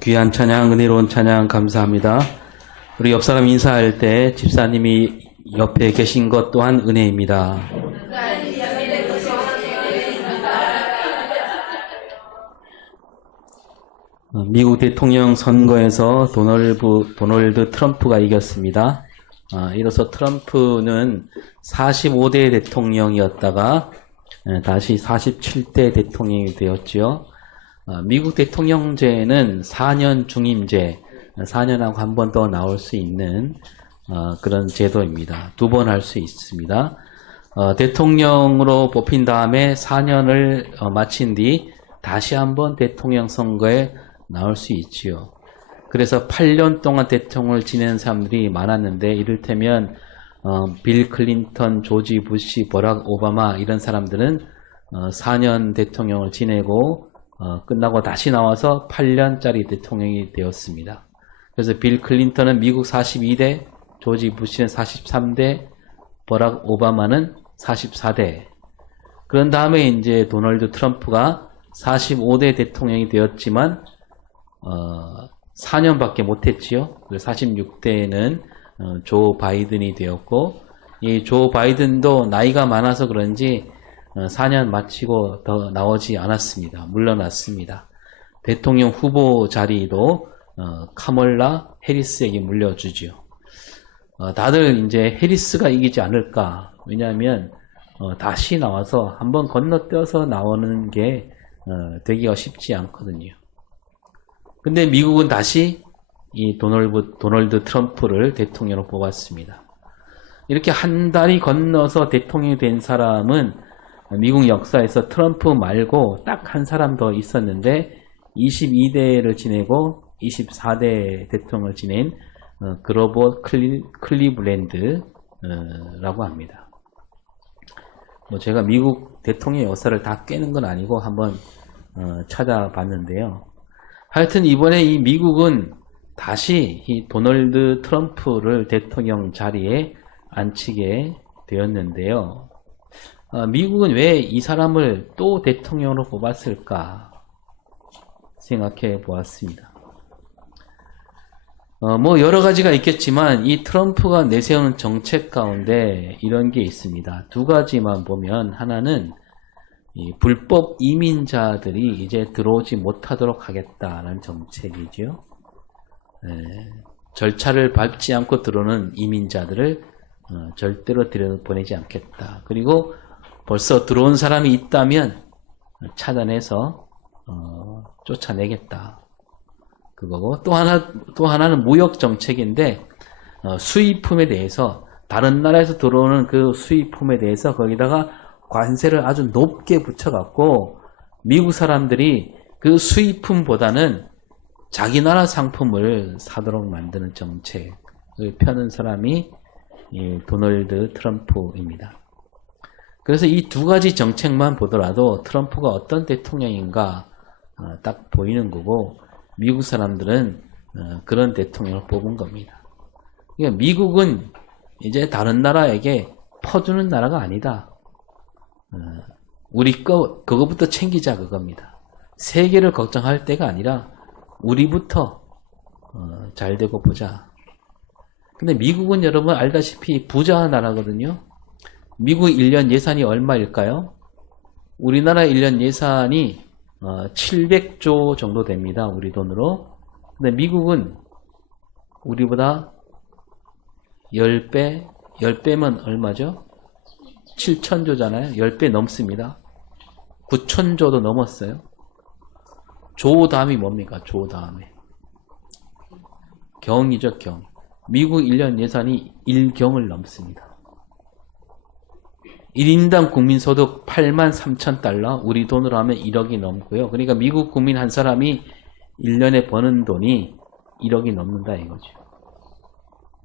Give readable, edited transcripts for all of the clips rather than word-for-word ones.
귀한 찬양, 은혜로운 찬양 감사합니다. 우리 옆 사람 인사할 때 집사님이 옆에 계신 것 또한 은혜입니다. 미국 대통령 선거에서 도널드 트럼프가 이겼습니다. 이로써 트럼프는 45대 대통령이었다가 다시 47대 대통령이 되었지요. 미국 대통령제는 4년 중임제, 4년하고 한 번 더 나올 수 있는 그런 제도입니다. 2번 할 수 있습니다. 대통령으로 뽑힌 다음에 4년을 마친 뒤 다시 한번 대통령 선거에 나올 수 있지요. 그래서 8년 동안 대통령을 지낸 사람들이 많았는데 이를테면 빌 클린턴, 조지 부시, 버락 오바마 이런 사람들은 4년 대통령을 지내고 끝나고 다시 나와서 8년짜리 대통령이 되었습니다. 그래서 빌 클린턴은 미국 42대, 조지 부시는 43대, 버락 오바마는 44대. 그런 다음에 이제 도널드 트럼프가 45대 대통령이 되었지만 4년밖에 못했지요. 46대에는 조 바이든이 되었고, 이 조 바이든도 나이가 많아서 그런지 4년 마치고 더 나오지 않았습니다. 물러났습니다. 대통령 후보 자리도 카멀라 해리스에게 물려주지요. 다들 이제 해리스가 이기지 않을까. 왜냐하면 다시 나와서 한번 건너뛰어서 나오는 게 되기가 쉽지 않거든요. 근데 미국은 다시 이 도널드 트럼프를 대통령으로 뽑았습니다. 이렇게 한 달이 건너서 대통령이 된 사람은 미국 역사에서 트럼프 말고 딱 한 사람 더 있었는데 22대를 지내고 24대 대통령을 지낸 그로버 클리블랜드라고 합니다. 제가 미국 대통령 역사를 다 깨는 건 아니고 한번 찾아봤는데요. 하여튼 이번에 이 미국은 다시 이 도널드 트럼프를 대통령 자리에 앉히게 되었는데요. 미국은 왜 이 사람을 또 대통령으로 뽑았을까 생각해 보았습니다. 여러 가지가 있겠지만 이 트럼프가 내세우는 정책 가운데 이런 게 있습니다. 2가지만 보면 하나는 이 불법 이민자들이 이제 들어오지 못하도록 하겠다는 정책이죠. 절차를 밟지 않고 들어오는 이민자들을 절대로 들여보내지 않겠다. 그리고 벌써 들어온 사람이 있다면 차단해서 쫓아내겠다. 그거고 또 하나는 무역 정책인데 수입품에 대해서 다른 나라에서 들어오는 그 수입품에 대해서 거기다가 관세를 아주 높게 붙여갖고 미국 사람들이 그 수입품보다는 자기 나라 상품을 사도록 만드는 정책을 펴는 사람이 이 도널드 트럼프입니다. 그래서 이 2가지 정책만 보더라도 트럼프가 어떤 대통령인가 딱 보이는 거고 미국 사람들은 그런 대통령을 뽑은 겁니다. 그러니까 미국은 이제 다른 나라에게 퍼주는 나라가 아니다. 우리 그거부터 챙기자 그겁니다. 세계를 걱정할 때가 아니라 우리부터 잘 되고 보자. 근데 미국은 여러분 알다시피 부자 나라거든요. 미국 1년 예산이 얼마일까요? 우리나라 1년 예산이 700조 정도 됩니다. 우리 돈으로. 근데 미국은 우리보다 10배면 얼마죠? 7천조잖아요. 10배 넘습니다. 9천조도 넘었어요. 조 다음이 뭡니까? 조 다음에. 경이죠, 경. 미국 1년 예산이 1경을 넘습니다. 1인당 국민소득 83,000달러, 우리 돈으로 하면 1억이 넘고요. 그러니까 미국 국민 한 사람이 1년에 버는 돈이 1억이 넘는다 이거죠.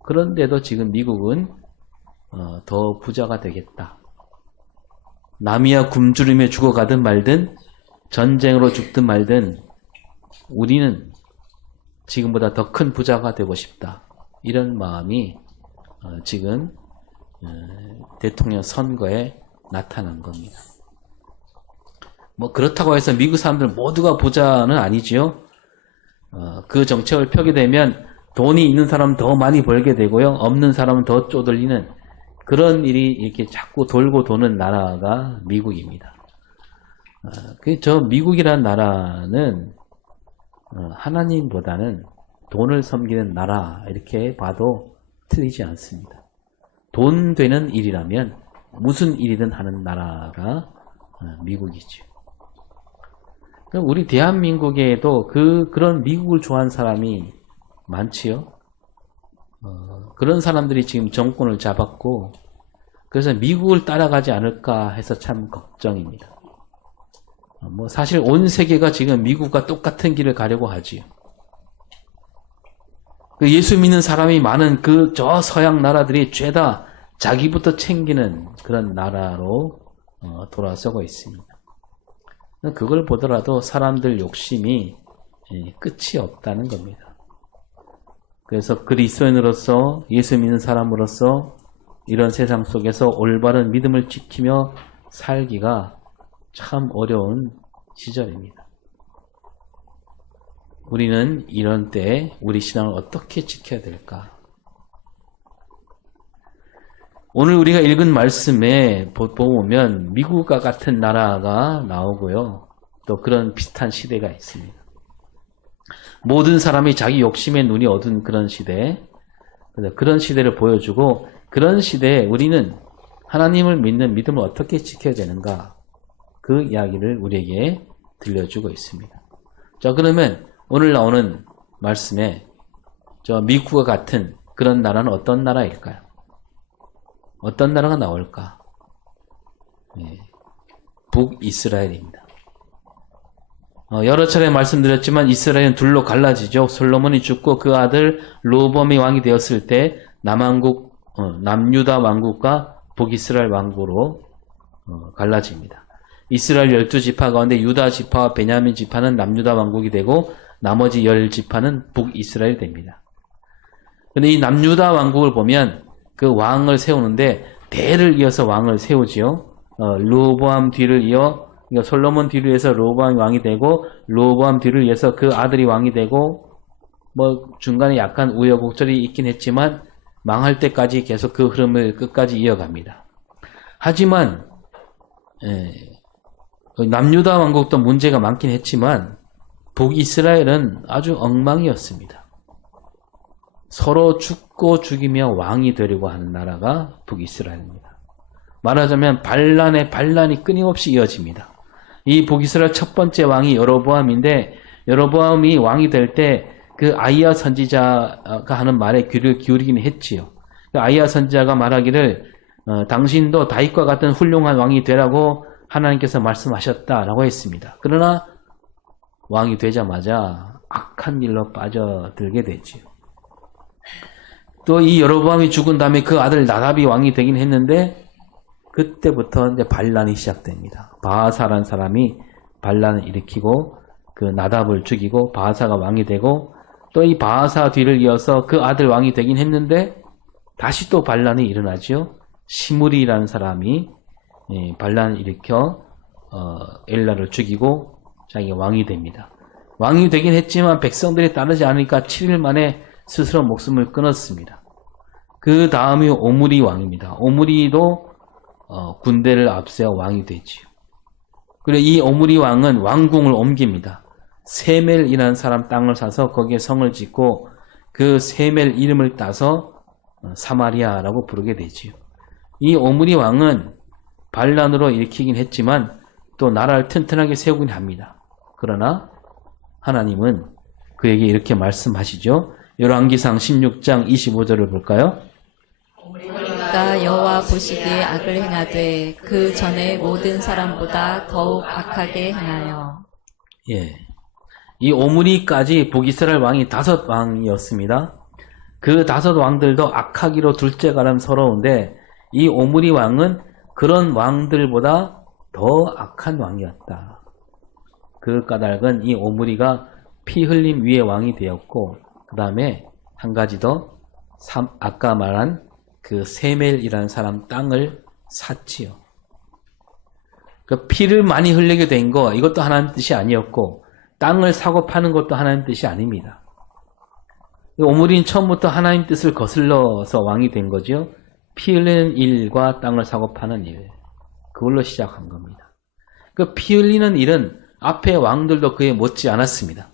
그런데도 지금 미국은 더 부자가 되겠다. 남이야 굶주림에 죽어가든 말든 전쟁으로 죽든 말든 우리는 지금보다 더 큰 부자가 되고 싶다. 이런 마음이 지금 대통령 선거에 나타난 겁니다. 그렇다고 해서 미국 사람들 모두가 부자는 아니지요. 그 정책을 펴게 되면 돈이 있는 사람은 더 많이 벌게 되고요. 없는 사람은 더 쪼들리는 그런 일이 이렇게 자꾸 돌고 도는 나라가 미국입니다. 저 미국이라는 나라는 하나님보다는 돈을 섬기는 나라 이렇게 봐도 틀리지 않습니다. 돈 되는 일이라면 무슨 일이든 하는 나라가 미국이죠. 우리 대한민국에도 그런 미국을 좋아하는 사람이 많지요. 그런 사람들이 지금 정권을 잡았고 그래서 미국을 따라가지 않을까 해서 참 걱정입니다. 사실 온 세계가 지금 미국과 똑같은 길을 가려고 하지요. 예수 믿는 사람이 많은 저 서양 나라들이 죄다 자기부터 챙기는 그런 나라로 돌아서고 있습니다. 그걸 보더라도 사람들 욕심이 끝이 없다는 겁니다. 그래서 그리스도인으로서 예수 믿는 사람으로서 이런 세상 속에서 올바른 믿음을 지키며 살기가 참 어려운 시절입니다. 우리는 이런 때에 우리 신앙을 어떻게 지켜야 될까? 오늘 우리가 읽은 말씀에 보면 미국과 같은 나라가 나오고요. 또 그런 비슷한 시대가 있습니다. 모든 사람이 자기 욕심에 눈이 어두운 그런 시대, 그런 시대를 보여주고 그런 시대에 우리는 하나님을 믿는 믿음을 어떻게 지켜야 되는가? 그 이야기를 우리에게 들려주고 있습니다. 자, 그러면 오늘 나오는 말씀에 미국과 같은 그런 나라는 어떤 나라일까요? 어떤 나라가 나올까? 북이스라엘입니다. 여러 차례 말씀드렸지만 이스라엘은 둘로 갈라지죠. 솔로몬이 죽고 그 아들 르호보암이 왕이 되었을 때 남유다 왕국과 북이스라엘 왕국으로 갈라집니다. 이스라엘 12지파 가운데 유다 지파와 베냐민 지파는 남유다 왕국이 되고 나머지 10지파는 북이스라엘이 됩니다. 그런데 이 남유다 왕국을 보면 그 왕을 세우는데 대를 이어서 왕을 세우지요. 르호보암 뒤를 이어 그러니까 솔로몬 뒤를 이어서 르호보암이 왕이 되고 르호보암 뒤를 이어서 그 아들이 왕이 되고 중간에 약간 우여곡절이 있긴 했지만 망할 때까지 계속 그 흐름을 끝까지 이어갑니다. 하지만 남유다 왕국도 문제가 많긴 했지만 북이스라엘은 아주 엉망이었습니다. 서로 죽고 죽이며 왕이 되려고 하는 나라가 북이스라엘입니다. 말하자면 반란이 끊임없이 이어집니다. 이 북이스라엘 첫 번째 왕이 여로보암인데 여로보암이 왕이 될 때 그 아이야 선지자가 하는 말에 귀를 기울이긴 했지요. 그 아이야 선지자가 말하기를 당신도 다윗과 같은 훌륭한 왕이 되라고 하나님께서 말씀하셨다라고 했습니다. 그러나 왕이 되자마자 악한 일로 빠져들게 되지요. 또 이 여로보암이 죽은 다음에 그 아들 나답이 왕이 되긴 했는데 그때부터 이제 반란이 시작됩니다. 바하사라는 사람이 반란을 일으키고 그 나답을 죽이고 바하사가 왕이 되고 또 이 바하사 뒤를 이어서 그 아들 왕이 되긴 했는데 다시 또 반란이 일어나죠. 시므리라는 사람이 반란을 일으켜 엘라를 죽이고 자기가 왕이 됩니다. 왕이 되긴 했지만 백성들이 따르지 않으니까 7일 만에 스스로 목숨을 끊었습니다. 그 다음이 오므리 왕입니다. 오므리도 군대를 앞세워 왕이 되지요. 그리고 이 오므리 왕은 왕궁을 옮깁니다. 세멜이라는 사람 땅을 사서 거기에 성을 짓고 그 세멜 이름을 따서 사마리아라고 부르게 되지요. 이 오므리 왕은 반란으로 일으키긴 했지만 또 나라를 튼튼하게 세우긴 합니다. 그러나 하나님은 그에게 이렇게 말씀하시죠. 열왕기상 16장 25절을 볼까요? 우리가 여호와 보시기에 악을 행하되 그 전에 모든 사람보다 더욱 악하게 행하여. 이 오므리까지 북이스라엘 왕이 5왕이었습니다. 그 5왕들도 악하기로 둘째가름 서러운데 이 오므리 왕은 그런 왕들보다 더 악한 왕이었다. 그 까닭은 이 오므리가 피 흘림 위에 왕이 되었고 그 다음에 한 가지 더 아까 말한 그 세멜이라는 사람 땅을 샀지요. 그 피를 많이 흘리게 된 거 이것도 하나님 뜻이 아니었고 땅을 사고 파는 것도 하나님 뜻이 아닙니다. 오므리는 처음부터 하나님 뜻을 거슬러서 왕이 된 거죠. 피 흘리는 일과 땅을 사고 파는 일. 그걸로 시작한 겁니다. 그 피 흘리는 일은 앞에 왕들도 그에 못지 않았습니다.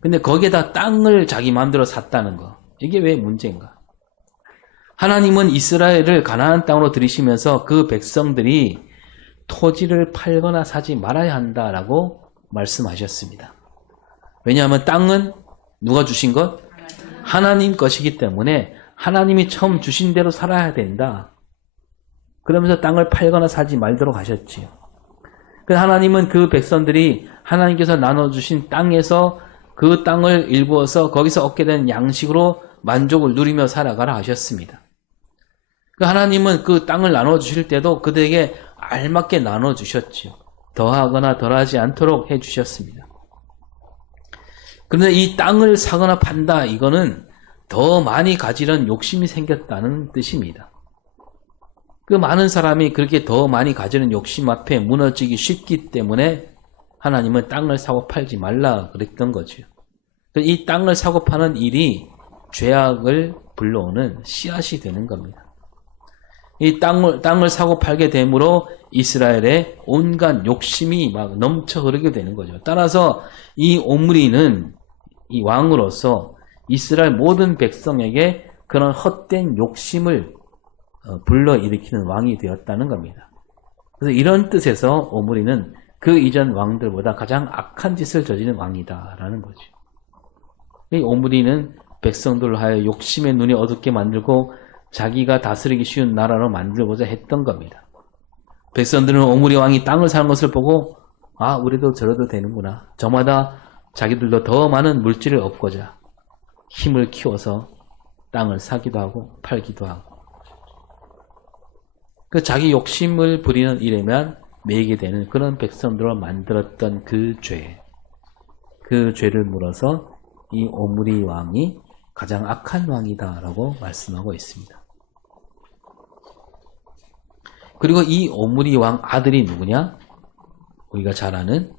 근데 거기에다 땅을 자기 마음대로 샀다는 거. 이게 왜 문제인가? 하나님은 이스라엘을 가나안 땅으로 들이시면서 그 백성들이 토지를 팔거나 사지 말아야 한다라고 말씀하셨습니다. 왜냐하면 땅은 누가 주신 것? 하나님 것이기 때문에 하나님이 처음 주신 대로 살아야 된다. 그러면서 땅을 팔거나 사지 말도록 하셨지요. 그래서 하나님은 그 백성들이 하나님께서 나눠주신 땅에서 그 땅을 일부어서 거기서 얻게 된 양식으로 만족을 누리며 살아가라 하셨습니다. 하나님은 그 땅을 나눠주실 때도 그들에게 알맞게 나눠주셨지요. 더하거나 덜하지 않도록 해주셨습니다. 그런데 이 땅을 사거나 판다, 이거는 더 많이 가지려는 욕심이 생겼다는 뜻입니다. 그 많은 사람이 그렇게 더 많이 가지는 욕심 앞에 무너지기 쉽기 때문에 하나님은 땅을 사고 팔지 말라 그랬던 거죠. 이 땅을 사고 파는 일이 죄악을 불러오는 씨앗이 되는 겁니다. 이 땅을 사고 팔게 되므로 이스라엘의 온갖 욕심이 막 넘쳐 흐르게 되는 거죠. 따라서 이 오므리는 이 왕으로서 이스라엘 모든 백성에게 그런 헛된 욕심을 불러일으키는 왕이 되었다는 겁니다. 그래서 이런 뜻에서 오므리는 그 이전 왕들보다 가장 악한 짓을 저지른 왕이다라는 거죠. 이 오므리는 백성들을 하여 욕심의 눈이 어둡게 만들고 자기가 다스리기 쉬운 나라로 만들고자 했던 겁니다. 백성들은 오므리 왕이 땅을 사는 것을 보고 아, 우리도 저래도 되는구나. 저마다 자기들도 더 많은 물질을 얻고자 힘을 키워서 땅을 사기도 하고 팔기도 하고 그 자기 욕심을 부리는 일에만 매이게 되는 그런 백성들을 만들었던 그 죄를 물어서 이 오므리 왕이 가장 악한 왕이다라고 말씀하고 있습니다. 그리고 이 오므리 왕 아들이 누구냐? 우리가 잘 아는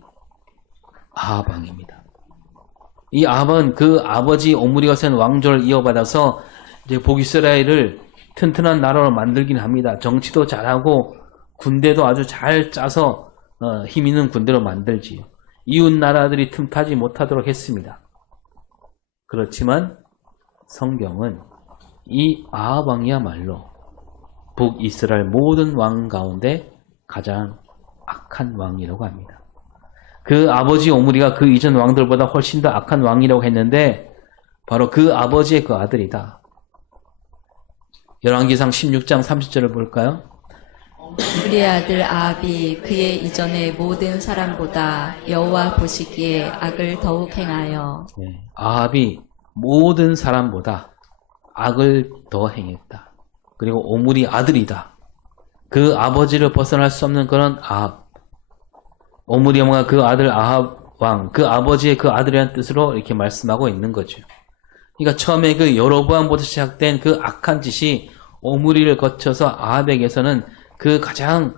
아합 왕입니다. 이 아합은 그 아버지 오므리가 센 왕조를 이어받아서 이제 북이스라엘을 튼튼한 나라로 만들긴 합니다. 정치도 잘하고 군대도 아주 잘 짜서 힘 있는 군대로 만들지요. 이웃 나라들이 틈타지 못하도록 했습니다. 그렇지만 성경은 이 아합 왕이야말로 북이스라엘 모든 왕 가운데 가장 악한 왕이라고 합니다. 그 아버지 오므리가 그 이전 왕들보다 훨씬 더 악한 왕이라고 했는데 바로 그 아버지의 그 아들이다. 열왕기상 16장 30절을 볼까요? 우리 아들 아합이 그의 이전의 모든 사람보다 여호와 보시기에 악을 더욱 행하여 아합이 모든 사람보다 악을 더 행했다. 그리고 오므리 아들이다. 그 아버지를 벗어날 수 없는 그런 아합. 오므리 왕과 그 아들 아합 왕, 그 아버지의 그 아들이라는 뜻으로 이렇게 말씀하고 있는 거죠. 그러니까 처음에 그 여로보암부터 시작된 그 악한 짓이 오므리를 거쳐서 아합에게서는 그 가장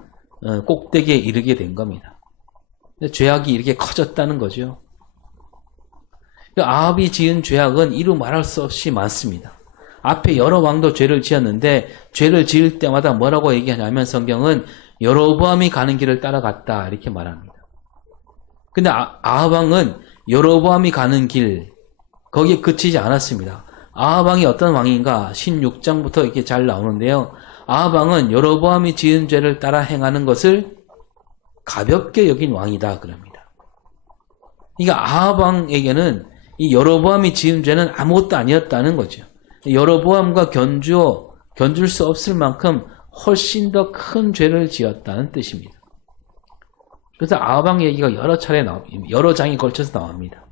꼭대기에 이르게 된 겁니다. 죄악이 이렇게 커졌다는 거죠. 아합이 지은 죄악은 이루 말할 수 없이 많습니다. 앞에 여러 왕도 죄를 지었는데 죄를 지을 때마다 뭐라고 얘기하냐면 성경은 여로보암이 가는 길을 따라갔다 이렇게 말합니다. 근데 아합 왕은 여로보암이 가는 길 거기에 그치지 않았습니다. 아합 왕이 어떤 왕인가 16장부터 이렇게 잘 나오는데요. 아합 왕은 여로보암이 지은 죄를 따라 행하는 것을 가볍게 여긴 왕이다 그럽니다. 그러니까 아합 왕에게는 이 여로보암이 지은 죄는 아무것도 아니었다는 거죠. 여로보암과 견줄 수 없을 만큼 훨씬 더 큰 죄를 지었다는 뜻입니다. 그래서 아합 왕 얘기가 여러 장에 걸쳐서 나옵니다.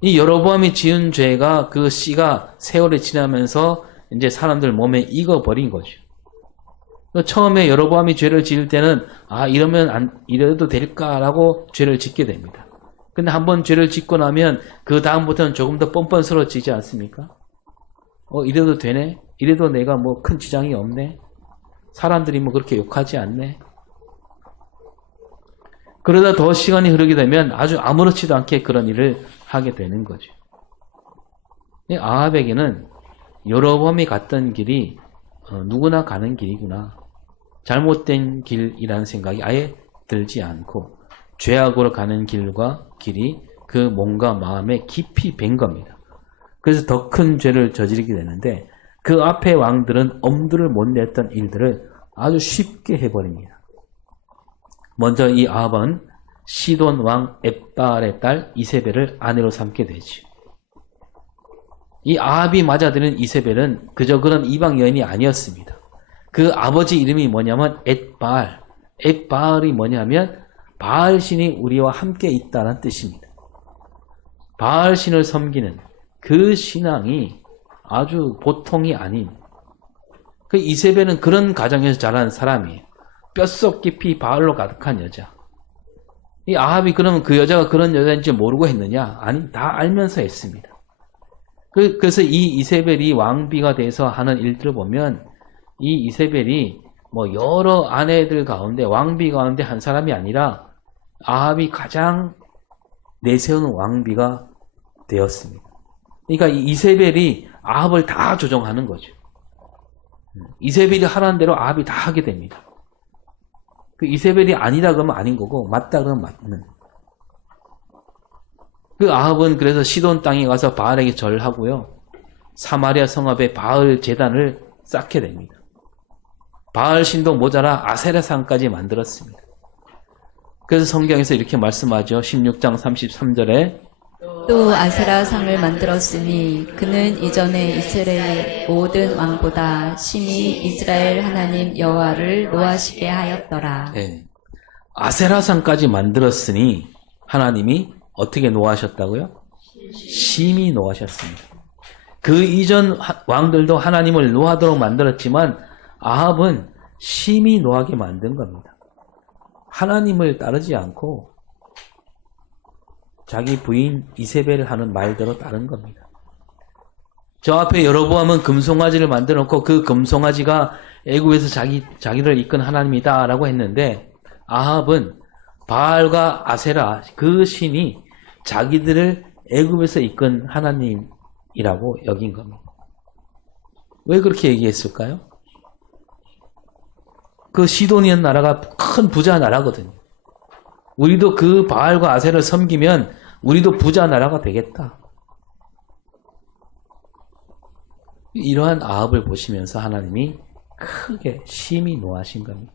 이 여로보암이 지은 죄가 그 씨가 세월이 지나면서 이제 사람들 몸에 익어버린 거죠. 처음에 여로보암이 죄를 지을 때는 이래도 될까라고 죄를 짓게 됩니다. 근데 한번 죄를 짓고 나면 그 다음부터는 조금 더 뻔뻔스러워지지 않습니까? 이래도 되네? 이래도 내가 뭐 큰 지장이 없네? 사람들이 뭐 그렇게 욕하지 않네? 그러다 더 시간이 흐르게 되면 아주 아무렇지도 않게 그런 일을 하게 되는 거죠. 이 아합에게는 여로보암이 갔던 길이 누구나 가는 길이구나. 잘못된 길이라는 생각이 아예 들지 않고 죄악으로 가는 길과 길이 그 몸과 마음에 깊이 밴 겁니다. 그래서 더 큰 죄를 저지르게 되는데 그 앞에 왕들은 엄두를 못 냈던 일들을 아주 쉽게 해버립니다. 먼저 이 아합은 시돈 왕 엣바알의 딸 이세벨을 아내로 삼게 되죠. 이 아합이 맞아들인 이세벨은 그저 그런 이방 여인이 아니었습니다. 그 아버지 이름이 뭐냐면 엣바알. 엣바알이 뭐냐면 바알 신이 우리와 함께 있다는 뜻입니다. 바알 신을 섬기는 그 신앙이 아주 보통이 아닌 그 이세벨은 그런 가정에서 자란 사람이에요. 뼛속 깊이 바알로 가득한 여자. 이 아합이 그러면 그 여자가 그런 여자인지 모르고 했느냐? 아니, 다 알면서 했습니다. 그래서 이 이세벨이 왕비가 돼서 하는 일들을 보면 이 이세벨이 뭐 여러 아내들 가운데 왕비 가운데 한 사람이 아니라 아합이 가장 내세우는 왕비가 되었습니다. 그러니까 이 이세벨이 아합을 다 조종하는 거죠. 이세벨이 하라는 대로 아합이 다 하게 됩니다. 그 이세벨이 아니다 그러면 아닌 거고 맞다 그러면 맞는. 그 아합은 그래서 시돈 땅에 가서 바알에게 절하고요. 사마리아 성읍에 바알 제단을 쌓게 됩니다. 바알 신도 모자라 아세라상까지 만들었습니다. 그래서 성경에서 이렇게 말씀하죠. 16장 33절에 또 아세라상을 만들었으니 그는 이전에 이스라엘 모든 왕보다 심히 이스라엘 하나님 여호와를 노하시게 하였더라. 네. 아세라상까지 만들었으니 하나님이 어떻게 노하셨다고요? 심히 노하셨습니다. 그 이전 왕들도 하나님을 노하도록 만들었지만 아합은 심히 노하게 만든 겁니다. 하나님을 따르지 않고 자기 부인 이세벨을 하는 말대로 따른 겁니다. 저 앞에 여로보암은 금송아지를 만들어 놓고 그 금송아지가 애굽에서 자기를 이끈 하나님이다 라고 했는데 아합은 바알과 아세라 그 신이 자기들을 애굽에서 이끈 하나님이라고 여긴 겁니다. 왜 그렇게 얘기했을까요? 그 시돈이라는 나라가 큰 부자 나라거든요. 우리도 그 바알과 아세를 섬기면 우리도 부자 나라가 되겠다. 이러한 아합을 보시면서 하나님이 크게 심히 노하신 겁니다.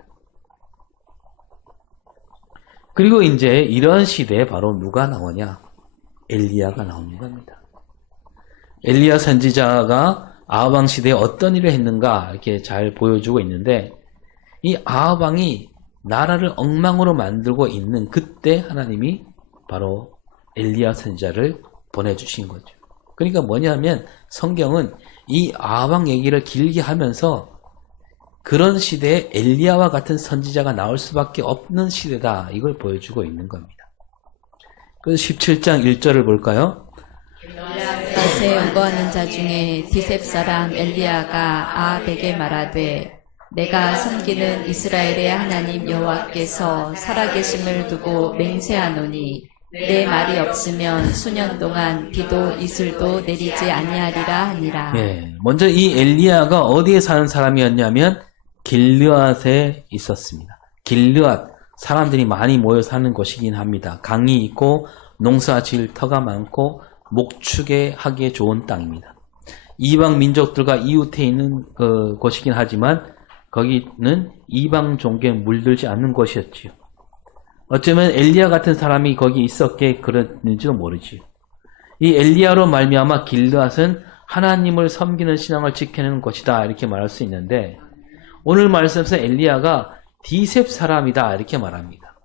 그리고 이제 이런 시대에 바로 누가 나오냐? 엘리야가 나오는 겁니다. 엘리야 선지자가 아합 왕 시대에 어떤 일을 했는가 이렇게 잘 보여주고 있는데 이 아합 왕이 나라를 엉망으로 만들고 있는 그때 하나님이 바로 엘리야 선지자를 보내주신 거죠. 그러니까 뭐냐면 성경은 이 아합 왕 얘기를 길게 하면서 그런 시대에 엘리야와 같은 선지자가 나올 수밖에 없는 시대다. 이걸 보여주고 있는 겁니다. 그래서 17장 1절을 볼까요? 닷에 연구하는 자 중에 디셉 사람 엘리야가 아합에게 말하되 내가 섬기는 이스라엘의 하나님 여호와께서 살아계심을 두고 맹세하노니 내 말이 없으면 수년 동안 비도 이슬도 내리지 아니하리라 하니라. 네, 먼저 이 엘리야가 어디에 사는 사람이었냐면 길르앗에 있었습니다. 길르앗, 사람들이 많이 모여 사는 곳이긴 합니다. 강이 있고 농사 지을 터가 많고 목축에 하기에 좋은 땅입니다. 이방 민족들과 이웃해 있는 곳이긴 하지만 거기는 이방 종교에 물들지 않는 곳이었지요. 어쩌면 엘리야 같은 사람이 거기 있었기에 그랬는지도 모르지요. 이 엘리야로 말미암아 길르앗은 하나님을 섬기는 신앙을 지켜내는 곳이다 이렇게 말할 수 있는데 오늘 말씀에서 엘리야가 디셉 사람이다 이렇게 말합니다.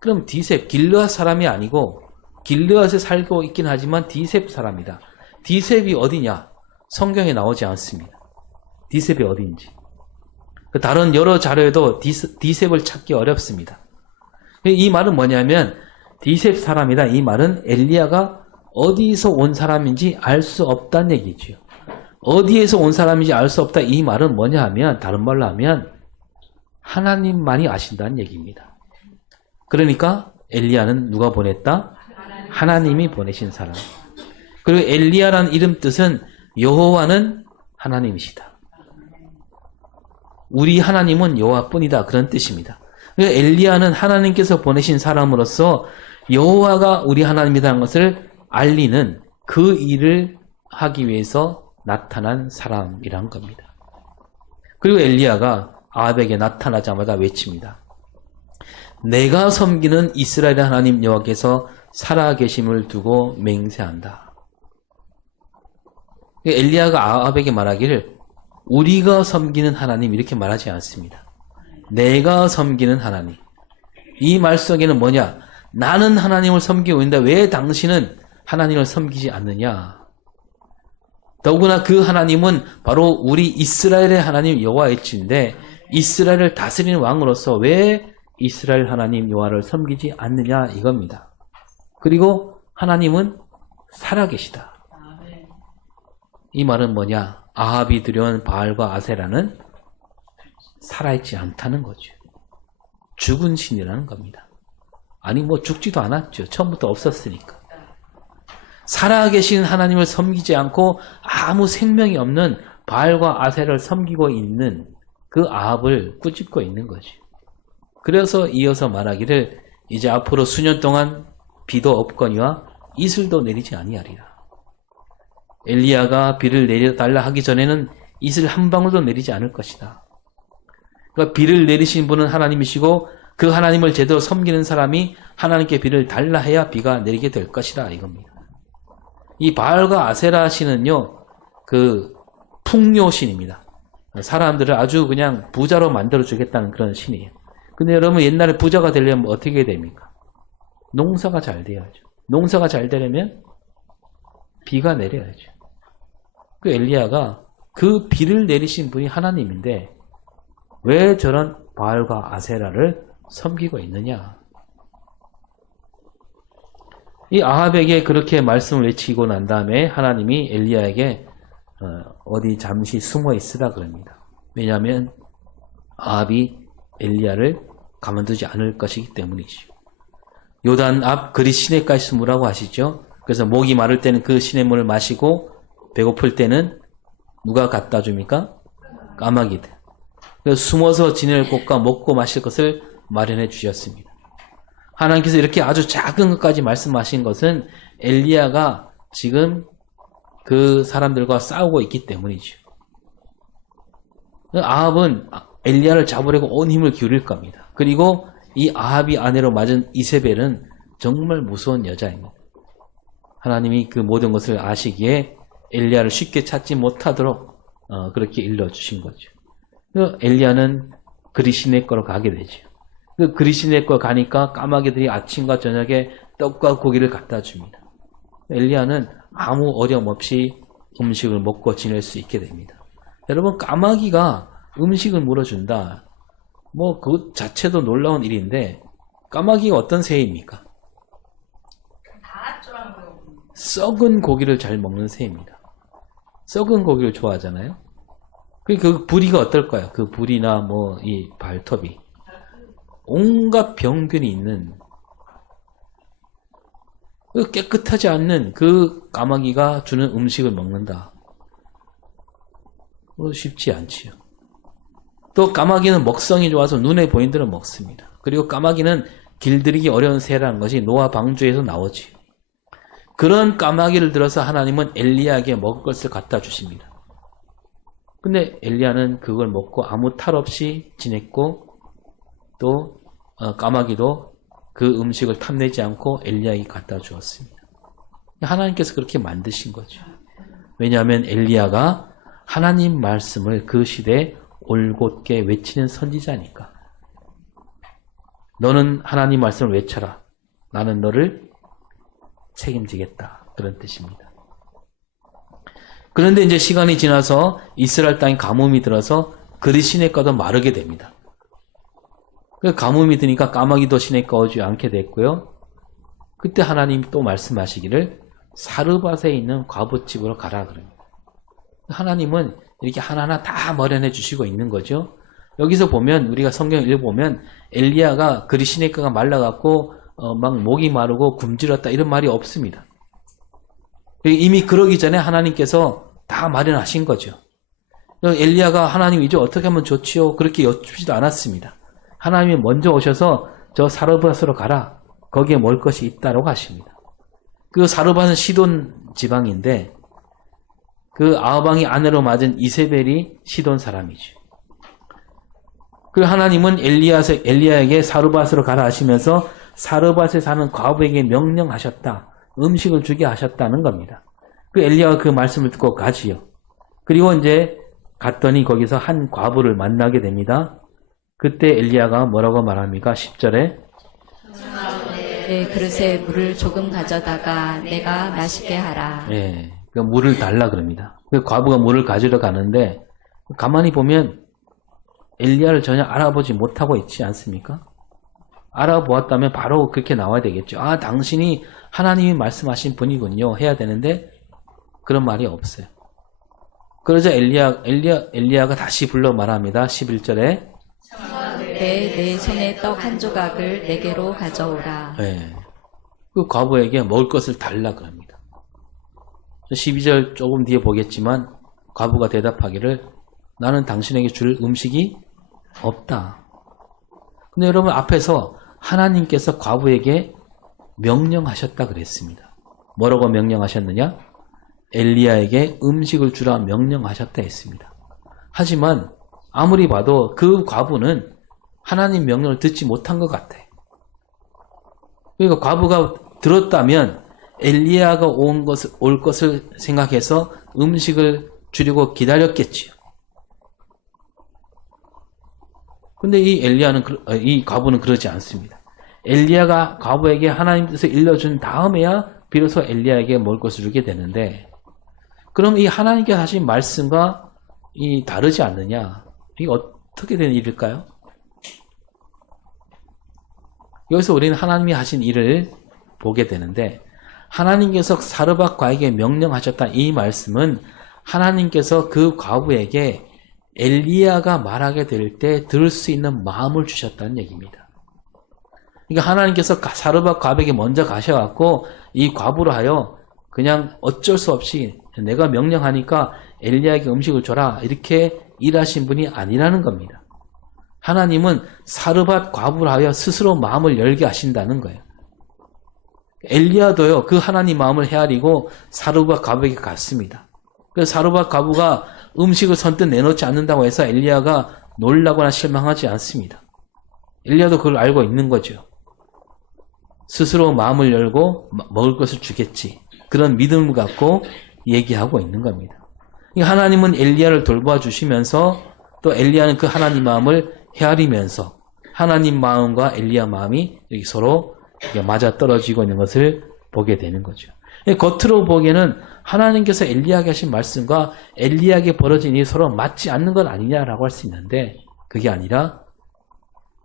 그럼 디셉, 길르앗 사람이 아니고 길르앗에 살고 있긴 하지만 디셉 사람이다. 디셉이 어디냐? 성경에 나오지 않습니다. 디셉이 어디인지. 다른 여러 자료에도 디셉을 찾기 어렵습니다. 이 말은 뭐냐면 디셉 사람이다. 이 말은 엘리야가 어디서 온 사람인지 알 수 없다는 얘기죠. 어디에서 온 사람인지 알 수 없다. 이 말은 뭐냐 하면 다른 말로 하면 하나님만이 아신다는 얘기입니다. 그러니까 엘리야는 누가 보냈다? 하나님이 보내신 사람. 그리고 엘리야라는 이름 뜻은 여호와는 하나님이시다. 우리 하나님은 여호와뿐이다. 그런 뜻입니다. 그러니까 엘리야는 하나님께서 보내신 사람으로서 여호와가 우리 하나님이라는 것을 알리는 그 일을 하기 위해서 나타난 사람이란 겁니다. 그리고 엘리야가 아합에게 나타나자마자 외칩니다. 내가 섬기는 이스라엘의 하나님 여호와께서 살아계심을 두고 맹세한다. 엘리야가 아합에게 말하기를 우리가 섬기는 하나님 이렇게 말하지 않습니다. 내가 섬기는 하나님. 이 말 속에는 뭐냐? 나는 하나님을 섬기고 있는데 왜 당신은 하나님을 섬기지 않느냐? 더구나 그 하나님은 바로 우리 이스라엘의 하나님 여호와일진데 이스라엘을 다스리는 왕으로서 왜 이스라엘 하나님 여호와를 섬기지 않느냐 이겁니다. 그리고 하나님은 살아계시다. 이 말은 뭐냐? 아합이 들여온 바알과 아세라는 살아있지 않다는 거죠. 죽은 신이라는 겁니다. 아니 뭐 죽지도 않았죠. 처음부터 없었으니까. 살아계신 하나님을 섬기지 않고 아무 생명이 없는 바알과 아세라를 섬기고 있는 그 아합을 꾸짖고 있는 거죠. 그래서 이어서 말하기를 이제 앞으로 수년 동안 비도 없거니와 이슬도 내리지 아니하리라. 엘리야가 비를 내려달라 하기 전에는 이슬 한 방울도 내리지 않을 것이다. 그러니까 비를 내리신 분은 하나님이시고 그 하나님을 제대로 섬기는 사람이 하나님께 비를 달라 해야 비가 내리게 될 것이다 이겁니다. 이 바알과 아세라 신은요, 그 풍요신입니다. 사람들을 아주 그냥 부자로 만들어주겠다는 그런 신이에요. 근데 여러분 옛날에 부자가 되려면 어떻게 됩니까? 농사가 잘 돼야죠. 농사가 잘 되려면 비가 내려야죠. 그 엘리야가 그 비를 내리신 분이 하나님인데 왜 저런 바알과 아세라를 섬기고 있느냐? 이 아합에게 그렇게 말씀을 외치고 난 다음에 하나님이 엘리야에게 어디 잠시 숨어 있으라 그럽니다. 왜냐하면 아합이 엘리야를 가만두지 않을 것이기 때문이죠. 요단 앞 그리 시내까지 숨으라고 하시죠. 그래서 목이 마를 때는 그 시냇물을 마시고 배고플 때는 누가 갖다 줍니까? 까마귀들. 그래서 숨어서 지낼 곳과 먹고 마실 것을 마련해 주셨습니다. 하나님께서 이렇게 아주 작은 것까지 말씀하신 것은 엘리야가 지금 그 사람들과 싸우고 있기 때문이죠. 아합은 엘리야를 잡으려고 온 힘을 기울일 겁니다. 그리고 이 아합이 아내로 맞은 이세벨은 정말 무서운 여자입니다. 하나님이 그 모든 것을 아시기에 엘리야를 쉽게 찾지 못하도록 그렇게 일러주신 거죠. 엘리야는 그리시네거로 가게 되죠. 그 그리시네거 가니까 까마귀들이 아침과 저녁에 떡과 고기를 갖다 줍니다. 엘리야는 아무 어려움 없이 음식을 먹고 지낼 수 있게 됩니다. 여러분 까마귀가 음식을 물어준다. 뭐 그 자체도 놀라운 일인데 까마귀가 어떤 새입니까? 썩은 고기를 잘 먹는 새입니다. 썩은 고기를 좋아하잖아요. 그 부리가 어떨까요? 그 부리나 뭐 이 발톱이 온갖 병균이 있는 깨끗하지 않는 그 까마귀가 주는 음식을 먹는다. 쉽지 않지요. 또 까마귀는 먹성이 좋아서 눈에 보이는 대로 먹습니다. 그리고 까마귀는 길들이기 어려운 새라는 것이 노아 방주에서 나오지. 그런 까마귀를 들어서 하나님은 엘리야에게 먹을 것을 갖다 주십니다. 근데 엘리야는 그걸 먹고 아무 탈 없이 지냈고 또 까마귀도 그 음식을 탐내지 않고 엘리야에게 갖다 주었습니다. 하나님께서 그렇게 만드신 거죠. 왜냐하면 엘리야가 하나님 말씀을 그 시대에 올곧게 외치는 선지자니까. 너는 하나님 말씀을 외쳐라. 나는 너를 책임지겠다. 그런 뜻입니다. 그런데 이제 시간이 지나서 이스라엘 땅에 가뭄이 들어서 그리 시냇가도 마르게 됩니다. 가뭄이 드니까 까마귀도 시냇가 오지 않게 됐고요. 그때 하나님이 또 말씀하시기를 사르밧에 있는 과부집으로 가라 그럽니다. 하나님은 이렇게 하나하나 다 마련해 주시고 있는 거죠. 여기서 보면 우리가 성경을 읽어보면 엘리야가 그리 시내가가 말라갖고 막 목이 마르고 굶주렸다 이런 말이 없습니다. 이미 그러기 전에 하나님께서 다 마련하신 거죠. 엘리야가 하나님 이제 어떻게 하면 좋지요? 그렇게 여쭙지도 않았습니다. 하나님이 먼저 오셔서 저 사르밧으로 가라. 거기에 먹을 것이 있다라고 하십니다. 그 사르밧은 시돈 지방인데 그 아합 왕이 아내로 맞은 이세벨이 시돈 사람이죠. 그 하나님은 엘리야에게 사르밧으로 가라 하시면서 사르밧에 사는 과부에게 명령하셨다. 음식을 주게 하셨다는 겁니다. 그 엘리야가 그 말씀을 듣고 가지요. 그리고 이제 갔더니 거기서 한 과부를 만나게 됩니다. 그때 엘리야가 뭐라고 말합니까? 10절에 내 그릇에 물을 조금 가져다가 내가 마시게 하라. 예, 그 물을 달라 그럽니다. 그 과부가 물을 가지러 가는데 가만히 보면 엘리야를 전혀 알아보지 못하고 있지 않습니까? 알아보았다면 바로 그렇게 나와야 되겠죠. 아, 당신이 하나님이 말씀하신 분이군요. 해야 되는데 그런 말이 없어요. 그러자 엘리야가 다시 불러 말합니다. 11절에 내 손에 떡 한 조각을 내게로 가져오라. 네. 그 과부에게 먹을 것을 달라 그럽니다. 12절 조금 뒤에 보겠지만 과부가 대답하기를 나는 당신에게 줄 음식이 없다. 근데 여러분 앞에서 하나님께서 과부에게 명령하셨다 그랬습니다. 뭐라고 명령하셨느냐? 엘리야에게 음식을 주라 명령하셨다 했습니다. 하지만 아무리 봐도 그 과부는 하나님 명령을 듣지 못한 것 같아요. 그러니까 과부가 들었다면 엘리야가 올 것을 생각해서 음식을 주려고 기다렸겠지요. 근데 이 과부는 그러지 않습니다. 엘리야가 과부에게 하나님 뜻을 일러준 다음에야 비로소 엘리야에게 먹을 것을 주게 되는데, 그럼 이 하나님께서 하신 말씀과 이 다르지 않느냐? 이게 어떻게 된 일일까요? 여기서 우리는 하나님이 하신 일을 보게 되는데, 하나님께서 사르밧 과에게 명령하셨다 이 말씀은 하나님께서 그 과부에게 엘리야가 말하게 될 때 들을 수 있는 마음을 주셨다는 얘기입니다. 그러니까 하나님께서 사르밧 과부에게 먼저 가셔갖고 이 과부로 하여 그냥 어쩔 수 없이 내가 명령하니까 엘리야에게 음식을 줘라 이렇게 일하신 분이 아니라는 겁니다. 하나님은 사르밧 과부로 하여 스스로 마음을 열게 하신다는 거예요. 엘리야도요 그 하나님 마음을 헤아리고 사르밧 과부에게 갔습니다. 그래서 사르밧 과부가 음식을 선뜻 내놓지 않는다고 해서 엘리야가 놀라거나 실망하지 않습니다. 엘리야도 그걸 알고 있는 거죠. 스스로 마음을 열고 먹을 것을 주겠지. 그런 믿음을 갖고 얘기하고 있는 겁니다. 하나님은 엘리야를 돌봐 주시면서 또 엘리야는 그 하나님 마음을 헤아리면서 하나님 마음과 엘리야 마음이 서로 맞아떨어지고 있는 것을 보게 되는 거죠. 겉으로 보기에는 하나님께서 엘리야에게 하신 말씀과 엘리야에게 벌어진 일이 서로 맞지 않는 것 아니냐라고 할 수 있는데, 그게 아니라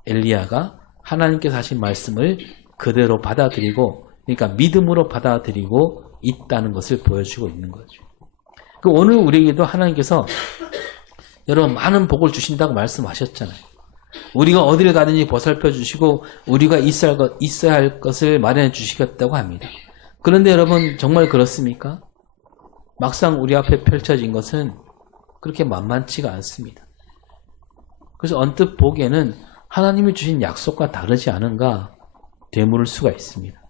엘리야가 하나님께서 하신 말씀을 그대로 받아들이고, 그러니까 믿음으로 받아들이고 있다는 것을 보여주고 있는 거죠. 오늘 우리에게도 하나님께서 여러분 많은 복을 주신다고 말씀하셨잖아요. 우리가 어디를 가든지 보살펴 주시고 우리가 있어야 할 것을 마련해 주시겠다고 합니다. 그런데 여러분 정말 그렇습니까? 막상 우리 앞에 펼쳐진 것은 그렇게 만만치가 않습니다. 그래서 언뜻 보기에는 하나님이 주신 약속과 다르지 않은가 되물을 수가 있습니다.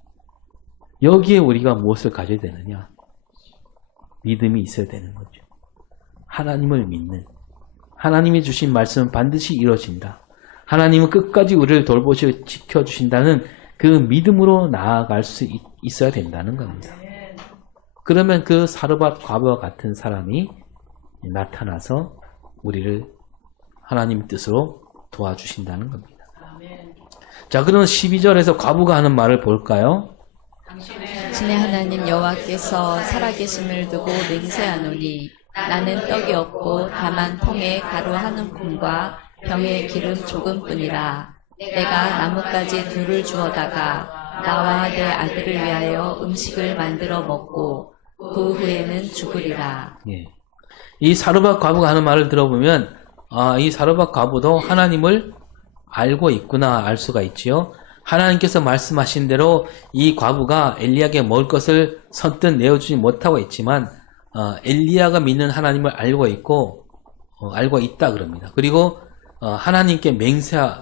여기에 우리가 무엇을 가져야 되느냐? 믿음이 있어야 되는 거죠. 하나님을 믿는, 하나님이 주신 말씀은 반드시 이루어진다. 하나님은 끝까지 우리를 돌보시고 지켜주신다는 그 믿음으로 나아갈 수 있어야 된다는 겁니다. 그러면 그 사르밧 과부와 같은 사람이 나타나서 우리를 하나님 뜻으로 도와주신다는 겁니다. 자, 그러면 12절에서 과부가 하는 말을 볼까요? 당신의 하나님 여호와께서 살아계심을 두고 맹세하노니 나는 떡이 없고 다만 통에 가루 한 움큼과 병에 기름 조금뿐이라. 내가 나뭇가지 둘을 주어다가 나와 내 아들을 위하여 음식을 만들어 먹고 그 후에는 죽으리라. 예. 이 사르밧 과부가 하는 말을 들어보면 이 사르밧 과부도 하나님을 알고 있구나 알 수가 있지요. 하나님께서 말씀하신 대로 이 과부가 엘리야에게 먹을 것을 선뜻 내어주지 못하고 있지만 엘리야가 믿는 하나님을 알고 있고 알고 있다 그럽니다. 그리고 하나님께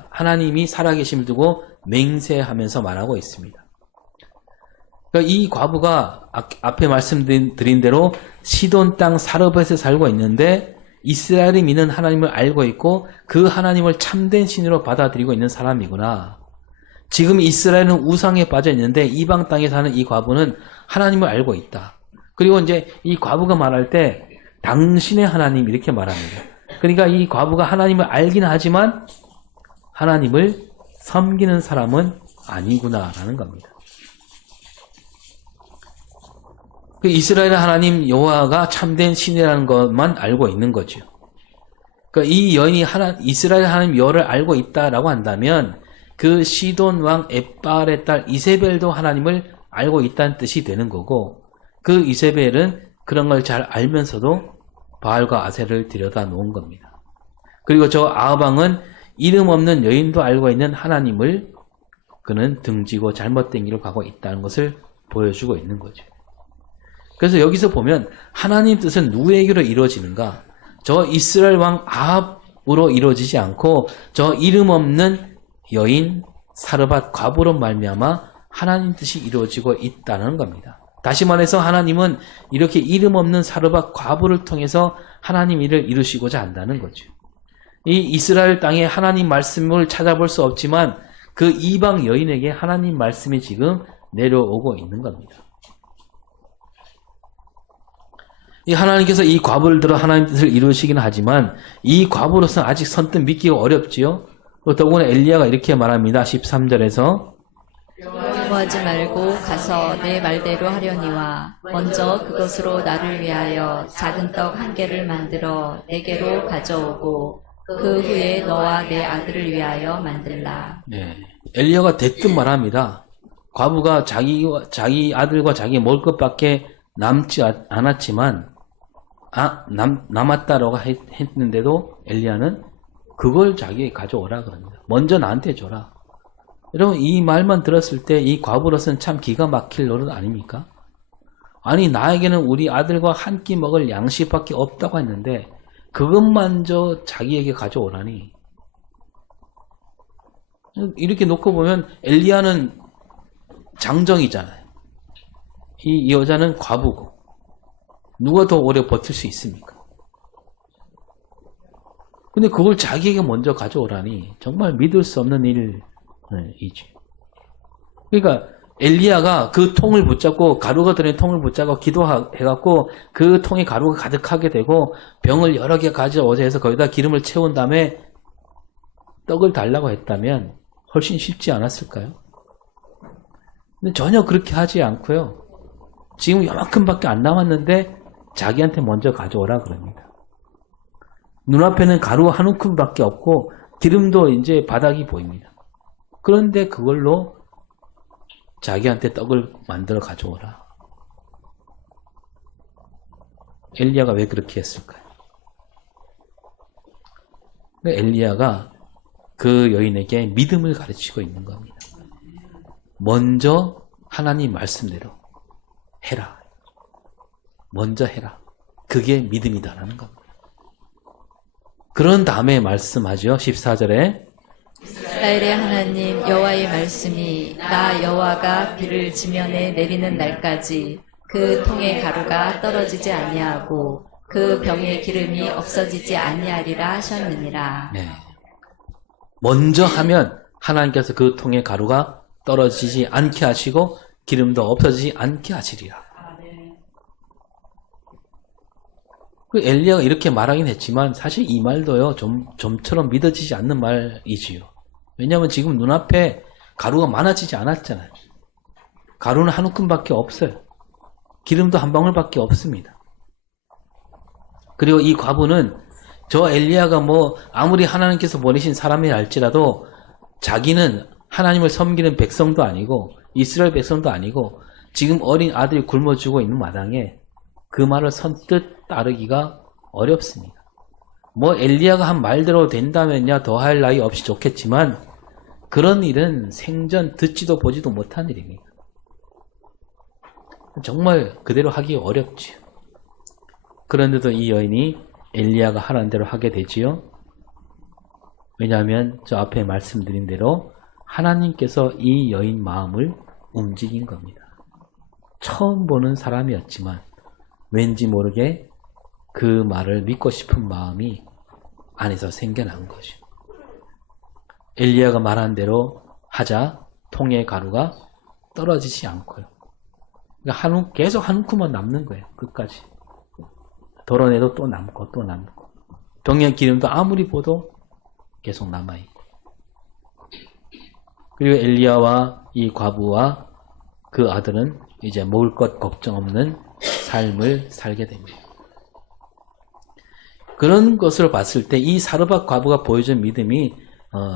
하나님이 살아계심을 두고 맹세하면서 말하고 있습니다. 그러니까 이 과부가 앞에 말씀드린 대로 시돈 땅 사르밧에 살고 있는데 이스라엘이 믿는 하나님을 알고 있고 그 하나님을 참된 신으로 받아들이고 있는 사람이구나. 지금 이스라엘은 우상에 빠져 있는데 이방 땅에 사는 이 과부는 하나님을 알고 있다. 그리고 이제 이 과부가 말할 때 당신의 하나님 이렇게 말합니다. 그러니까 이 과부가 하나님을 알긴 하지만 하나님을 섬기는 사람은 아니구나라는 겁니다. 그 이스라엘 하나님 여호와가 참된 신이라는 것만 알고 있는 거죠. 그러니까 이 여인이 이스라엘 하나님 여호와를 알고 있다라고 한다면 그 시돈 왕 엣바알의 딸 이세벨도 하나님을 알고 있다는 뜻이 되는 거고 그 이세벨은 그런 걸 잘 알면서도 바알과 아세를 들여다 놓은 겁니다. 그리고 저 아합 왕은 이름 없는 여인도 알고 있는 하나님을 그는 등지고 잘못된 길로 가고 있다는 것을 보여주고 있는 거죠. 그래서 여기서 보면 하나님 뜻은 누구에게로 이루어지는가? 저 이스라엘 왕 아합으로 이루어지지 않고 저 이름 없는 여인 사르밧 과부로 말미암아 하나님 뜻이 이루어지고 있다는 겁니다. 다시 말해서 하나님은 이렇게 이름 없는 사르밧 과부를 통해서 하나님 일을 이루시고자 한다는 거죠. 이 이스라엘 땅에 하나님 말씀을 찾아볼 수 없지만 그 이방 여인에게 하나님 말씀이 지금 내려오고 있는 겁니다. 이 하나님께서 이 과부를 들어 하나님 뜻을 이루시긴 하지만 이 과부로서는 아직 선뜻 믿기가 어렵지요. 더구나 엘리야가 이렇게 말합니다. 13절에서 두려워하지 말고 가서 내 말대로 하려니와 먼저 그것으로 나를 위하여 작은 떡 한 개를 만들어 내게로 가져오고 그 후에 너와 내 아들을 위하여 만들라. 네, 엘리야가 대뜸 말합니다. 과부가 자기 아들과 자기 먹을 것밖에 남지 않았지만 남았다라고 했는데도 엘리야는 그걸 자기에게 가져오라 그럽니다. 먼저 나한테 줘라. 여러분 이 말만 들었을 때 이 과부로서는 참 기가 막힐 노릇 아닙니까? 아니 나에게는 우리 아들과 한 끼 먹을 양식밖에 없다고 했는데 그것만저 자기에게 가져오라니. 이렇게 놓고 보면 엘리야는 장정이잖아요. 이 여자는 과부고 누가 더 오래 버틸 수 있습니까? 근데 그걸 자기에게 먼저 가져오라니 정말 믿을 수 없는 일이지. 그러니까 엘리야가 그 통을 붙잡고 가루가 들어있는 통을 붙잡고 기도해갖고 그 통에 가루가 가득하게 되고 병을 여러 개 가져오자 해서 거기다 기름을 채운 다음에 떡을 달라고 했다면 훨씬 쉽지 않았을까요? 근데 전혀 그렇게 하지 않고요. 지금 요만큼밖에 안 남았는데 자기한테 먼저 가져오라 그럽니다. 눈앞에는 가루 한 움큼밖에 없고 기름도 이제 바닥이 보입니다. 그런데 그걸로 자기한테 떡을 만들어 가져오라. 엘리야가 왜 그렇게 했을까요? 엘리야가 그 여인에게 믿음을 가르치고 있는 겁니다. 먼저 하나님 말씀대로 해라. 먼저 해라. 그게 믿음이다라는 겁니다. 그런 다음에 말씀하죠. 14절에 이스라엘의 하나님 여호와의 말씀이 나 여호와가 비를 지면에 내리는 날까지 그 통의 가루가 떨어지지 아니하고 그 병의 기름이 없어지지 아니하리라 하셨느니라. 네. 먼저 하면 하나님께서 그 통의 가루가 떨어지지 않게 하시고 기름도 없어지지 않게 하시리라. 그 엘리야가 이렇게 말하긴 했지만 사실 이 말도요 좀처럼 믿어지지 않는 말이지요. 왜냐하면 지금 눈앞에 가루가 많아지지 않았잖아요. 가루는 한 움큼밖에 없어요. 기름도 한 방울밖에 없습니다. 그리고 이 과부는 저 엘리야가 아무리 하나님께서 보내신 사람이라 할지라도 자기는 하나님을 섬기는 백성도 아니고 이스라엘 백성도 아니고 지금 어린 아들이 굶어 죽어 있는 마당에 그 말을 선뜻 따르기가 어렵습니다. 뭐 엘리야가 한 말대로 된다면야 더할 나위 없이 좋겠지만 그런 일은 생전 듣지도 보지도 못한 일입니다. 정말 그대로 하기 어렵지요. 그런데도 이 여인이 엘리야가 하라는 대로 하게 되지요. 왜냐하면 저 앞에 말씀드린 대로 하나님께서 이 여인 마음을 움직인 겁니다. 처음 보는 사람이었지만 왠지 모르게 그 말을 믿고 싶은 마음이 안에서 생겨난 거죠. 엘리야가 말한 대로 하자 통의 가루가 떨어지지 않고요. 그러니까 계속 한 움큼만 남는 거예요. 끝까지. 덜어내도 또 남고 또 남고. 병의 기름도 아무리 보도 계속 남아있고. 그리고 엘리야와 이 과부와 그 아들은 이제 먹을 것 걱정 없는 삶을 살게 됩니다. 그런 것을 봤을 때 이 사르밧 과부가 보여준 믿음이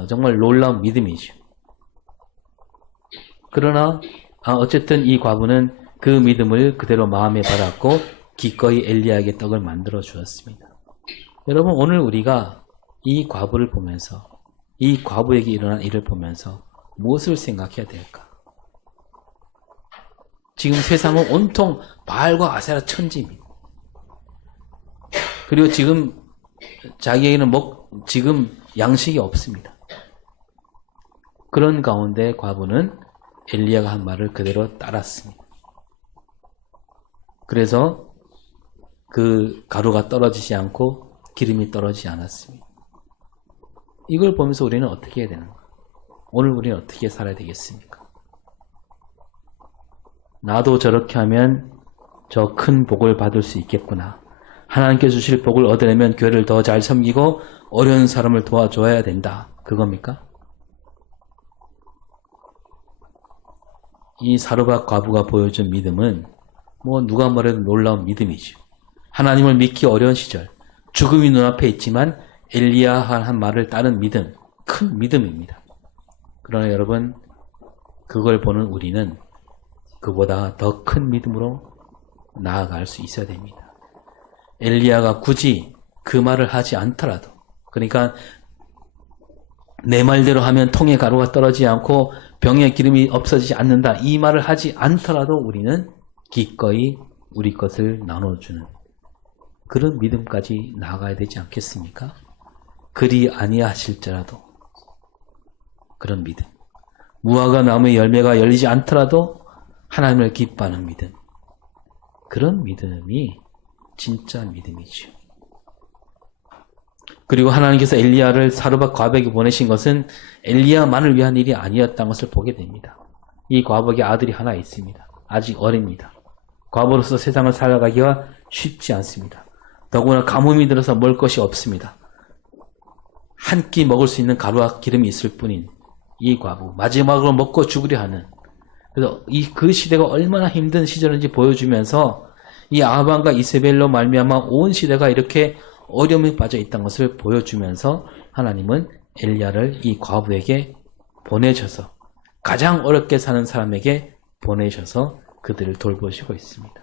정말 놀라운 믿음이죠. 그러나 어쨌든 이 과부는 그 믿음을 그대로 마음에 받았고 기꺼이 엘리야에게 떡을 만들어 주었습니다. 여러분 오늘 우리가 이 과부를 보면서 이 과부에게 일어난 일을 보면서 무엇을 생각해야 될까? 지금 세상은 온통 바알과 아세라 천지입니다. 그리고 지금 자기에게는 지금 양식이 없습니다. 그런 가운데 과부는 엘리야가 한 말을 그대로 따랐습니다. 그래서 그 가루가 떨어지지 않고 기름이 떨어지지 않았습니다. 이걸 보면서 우리는 어떻게 해야 되는가? 오늘 우리는 어떻게 살아야 되겠습니까? 나도 저렇게 하면 저 큰 복을 받을 수 있겠구나. 하나님께 주실 복을 얻으려면 교회를 더 잘 섬기고 어려운 사람을 도와줘야 된다. 그겁니까? 이 사르밧 과부가 보여준 믿음은 뭐 누가 뭐래도 놀라운 믿음이죠. 하나님을 믿기 어려운 시절 죽음이 눈앞에 있지만 엘리야가 한 말을 따른 믿음, 큰 믿음입니다. 그러나 여러분 그걸 보는 우리는 그보다 더 큰 믿음으로 나아갈 수 있어야 됩니다. 엘리야가 굳이 그 말을 하지 않더라도, 그러니까 내 말대로 하면 통에 가루가 떨어지지 않고 병에 기름이 없어지지 않는다, 이 말을 하지 않더라도 우리는 기꺼이 우리 것을 나눠주는 그런 믿음까지 나아가야 되지 않겠습니까? 그리 아니하실지라도 그런 믿음, 무화과 나무의 열매가 열리지 않더라도 하나님을 기뻐하는 믿음, 그런 믿음이 진짜 믿음이죠. 그리고 하나님께서 엘리야를 사르밧 과부에게 보내신 것은 엘리야만을 위한 일이 아니었다는 것을 보게 됩니다. 이 과부에게 아들이 하나 있습니다. 아직 어립니다. 과부로서 세상을 살아가기가 쉽지 않습니다. 더구나 가뭄이 들어서 먹을 것이 없습니다. 한 끼 먹을 수 있는 가루와 기름이 있을 뿐인 이 과부, 마지막으로 먹고 죽으려 하는, 그래서 그 시대가 얼마나 힘든 시절인지 보여주면서 이 아합과 이세벨로 말미암아 온 시대가 이렇게 어려움에 빠져 있다는 것을 보여주면서 하나님은 엘리야를 이 과부에게 보내셔서 가장 어렵게 사는 사람에게 보내셔서 그들을 돌보시고 있습니다.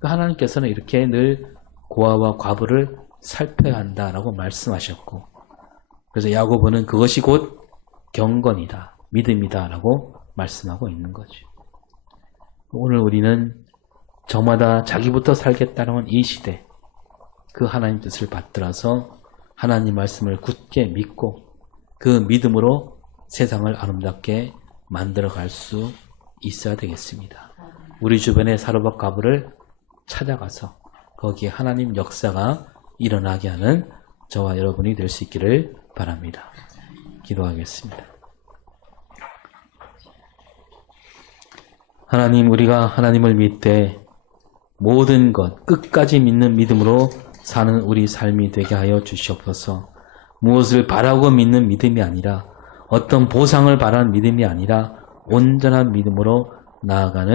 하나님께서는 이렇게 늘 고아와 과부를 살펴야 한다라고 말씀하셨고, 그래서 야고보는 그것이 곧 경건이다, 믿음이다라고 말씀하고 있는 거죠. 오늘 우리는 저마다 자기부터 살겠다는 이 시대, 그 하나님 뜻을 받들어서 하나님 말씀을 굳게 믿고 그 믿음으로 세상을 아름답게 만들어갈 수 있어야 되겠습니다. 우리 주변의 사르밧 과부를 찾아가서 거기에 하나님 역사가 일어나게 하는 저와 여러분이 될 수 있기를 바랍니다. 기도하겠습니다. 하나님, 우리가 하나님을 믿되 모든 것 끝까지 믿는 믿음으로 사는 우리 삶이 되게 하여 주시옵소서. 무엇을 바라고 믿는 믿음이 아니라, 어떤 보상을 바라는 믿음이 아니라 온전한 믿음으로 나아가는